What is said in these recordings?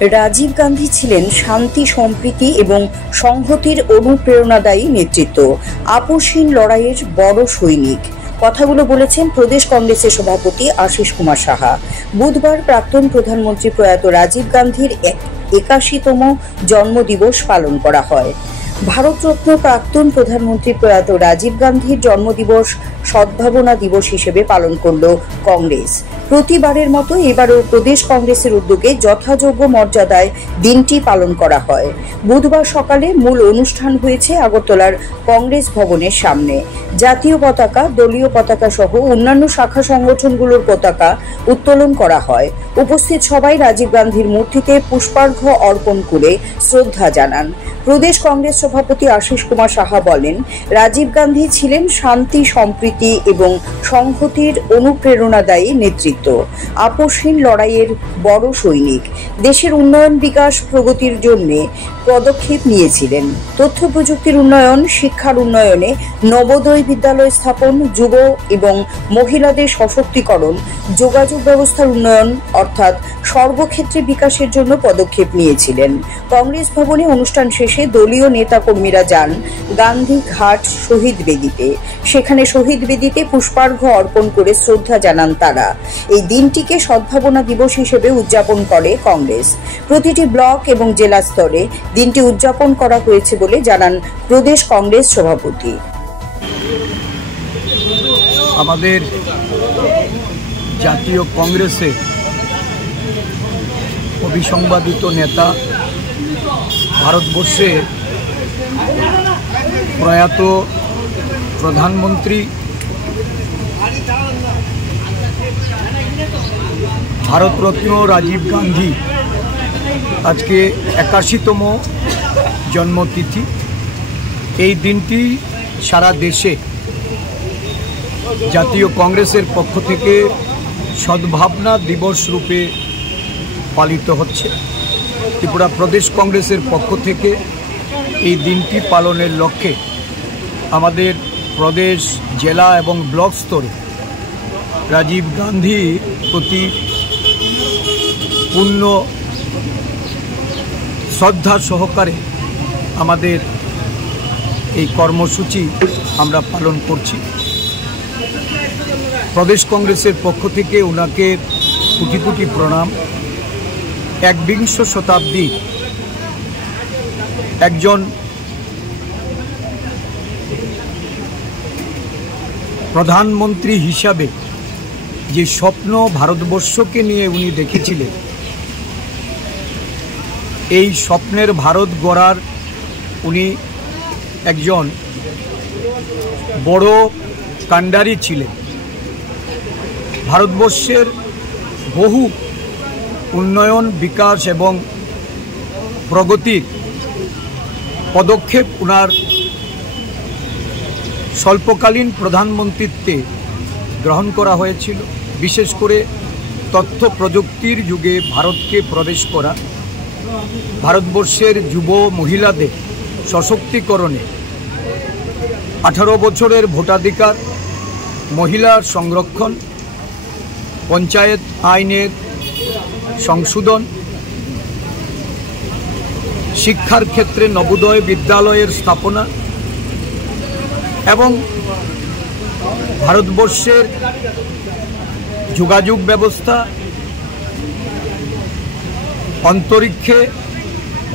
রাজীব গান্ধী ছিলেন শান্তি, সম্প্রীতি এবং সংহতির অনুপ্রেরণাদায়ী নেতৃত্ব, আপোষহীন লড়াইয়ের বড় সৈনিক। কথাগুলো বলেছেন প্রদেশ কংগ্রেসের সভাপতি আশিস কুমার সাহা। বুধবার প্রাক্তন প্রধানমন্ত্রী প্রয়াত রাজীব গান্ধীর 81তম জন্মদিবস পালন করা হয়। ভারতরত্ন প্রাক্তন প্রধানমন্ত্রী প্রয়াত রাজীব গান্ধীর জন্মদিবস সদ্ভাবনা দিবস হিসেবে পালন করল কংগ্রেস। প্রতিবারের মতো এবারও প্রদেশ কংগ্রেসের উদ্যোগে যথাযোগ্য মর্যাদায় দিনটি পালন করা হয়। বুধবার সকালে মূল অনুষ্ঠান হয়েছে আগরতলার কংগ্রেস ভবনের সামনে। জাতীয় পতাকা, দলীয় পতাকা সহ অন্যান্য শাখা সংগঠনগুলোর পতাকা উত্তোলন করা হয়। উপস্থিত সবাই রাজীব গান্ধীর মূর্তিতে পুষ্পার্ঘ্য অর্পণ করে শ্রদ্ধা জানান। প্রদেশ কংগ্রেস সভাপতি আশিস কুমার সাহা বলেন, রাজীব গান্ধী ছিলেন শান্তি, সম্প্রীতি এবং সংহতির অনুপ্রেরণাদায়ী নেতৃত্ব, আপোষহীন লড়াইয়ের বড় সৈনিক। দেশের উন্নয়ন, বিকাশ, প্রগতির জন্য পদক্ষেপ নিয়েছিলেন। তথ্য প্রযুক্তির উন্নয়ন, শিক্ষার উন্নয়নে নবোদয় বিদ্যালয় স্থাপন, যুব এবং মহিলাদের সশক্তিকরণ, যোগাযোগ ব্যবস্থার উন্নয়ন অর্থাৎ সর্বক্ষেত্রে বিকাশের জন্য পদক্ষেপ নিয়েছিলেন। কংগ্রেস ভবনে অনুষ্ঠান শেষে দলীয় নেতাকর্মীরা যান গান্ধী ঘাট শহীদ বেদিতে। সেখানে শহীদ বেদিতে পুষ্পার্ঘ্য অর্পণ করে শ্রদ্ধা জানান তারা। এই দিনটিকে সদ্ভাবনা দিবস হিসেবে উদযাপন করে কংগ্রেস। প্রতিটি ব্লক এবং জেলা স্তরে দিনটি উদযাপন করা হয়েছে বলে জানান প্রদেশ কংগ্রেস সভাপতি। আমাদের জাতীয় কংগ্রেসের অবিসংবাদিত নেতা, ভারতবর্ষে প্রয়াত প্রধানমন্ত্রী ভারতরত্ন রাজীব গান্ধী আজকে 81তম জন্মতিথি। এই দিনটি সারা দেশে জাতীয় কংগ্রেসের পক্ষ থেকে সদ্ভাবনা দিবস রূপে পালিত হচ্ছে। ত্রিপুরা প্রদেশ কংগ্রেসের পক্ষ থেকে এই দিনটি পালনের লক্ষ্যে আমাদের প্রদেশ, জেলা এবং ব্লক স্তরে রাজীব গান্ধীর প্রতি পূর্ণ শ্রদ্ধা সহকারে আমাদের এই কর্মসূচি আমরা পালন করছি। প্রদেশ কংগ্রেসের পক্ষ থেকে ওনাকে কোটি কোটি প্রণাম। একবিংশ শতাব্দী একজন প্রধানমন্ত্রী হিসাবে যে স্বপ্ন ভারতবর্ষকে নিয়ে উনি দেখেছিলেন, এই স্বপ্নের ভারত গড়ার উনি একজন বড় কাণ্ডারি ছিলেন। ভারতবর্ষের বহু উন্নয়ন, বিকাশ এবং প্রগতির পদক্ষেপ ওনার স্বল্পকালীন প্রধানমন্ত্রীত্বে গ্রহণ করা হয়েছিল। বিশেষ করে তথ্য প্রযুক্তির যুগে ভারতকে প্রবেশ করা, ভারতবর্ষের যুব মহিলাদের সশক্তিকরণে 18 বছরের ভোটাধিকার, মহিলার সংরক্ষণ, পঞ্চায়েত আইনের সংশোধন, শিক্ষার ক্ষেত্রে নবোদয় বিদ্যালয়ের স্থাপনা এবং ভারতবর্ষের যোগাযোগ ব্যবস্থা, অন্তরিক্ষে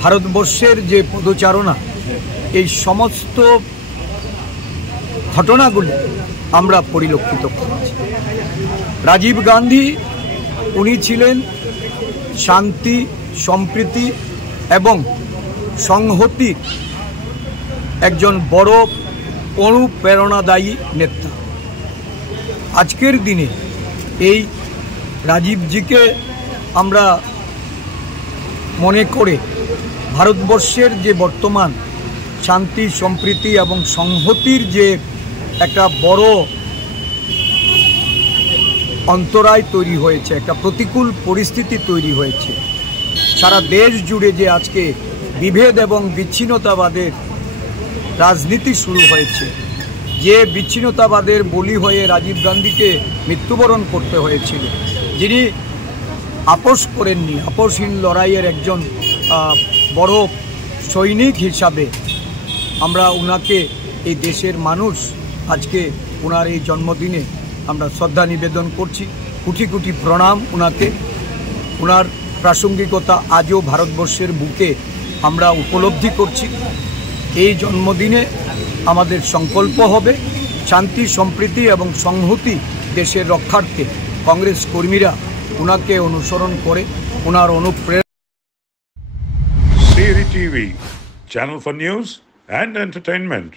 ভারতবর্ষের যে পদচারণা, এই সমস্ত ঘটনাগুলি আমরা পরিলক্ষিত করেছি। রাজীব গান্ধী উনি ছিলেন শান্তি, সম্প্রীতি এবং সংহতির একজন বড় অনুপ্রেরণাদায়ী নেতা। আজকের দিনে এই রাজীবজিকে আমরা মনে করে ভারতবর্ষের যে বর্তমান শান্তি, সম্প্রীতি এবং সংহতির যে একটা বড় অন্তরায় তৈরি হয়েছে, একটা প্রতিকূল পরিস্থিতি তৈরি হয়েছে, সারা দেশ জুড়ে যে আজকে বিভেদ এবং বিচ্ছিন্নতাবাদের রাজনীতি শুরু হয়েছে, যে বিচ্ছিন্নতাবাদের বলি হয়ে রাজীব গান্ধীকে মৃত্যুবরণ করতে হয়েছিল, যিনি আপোষ করেননি, আপোষহীন লড়াইয়ের একজন বড় সৈনিক হিসাবে আমরা ওনাকে, এই দেশের মানুষ আজকে ওনার এই জন্মদিনে আমরা শ্রদ্ধা নিবেদন করছি। কোটি কোটি প্রণাম ওনাকে। ওনার প্রাসঙ্গিকতা আজও ভারতবর্ষের বুকে আমরা উপলব্ধি করছি। এই জন্মদিনে আমাদের সংকল্প হবে শান্তি, সম্প্রীতি এবং সংহতি দেশের রক্ষার্থে কংগ্রেস কর্মীরা ওনাকে অনুসরণ করে ওনার অনুপ্রেরণা। CED TV, channel for news and entertainment.